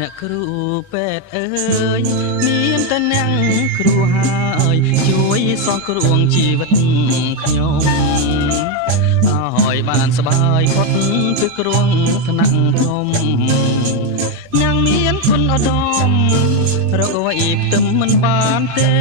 អ្នកគ្រូពេទ្យអើយមានតែអ្នកគ្រូហើយជួយសងគ្រោះជីវិតខ្ញុំឲ្យបានសបាយផុតពីគ្រោះថ្នាក់ធំអ្នកមានគុណឧត្តមរកអ្វីផ្ទឹមមិនបានទេ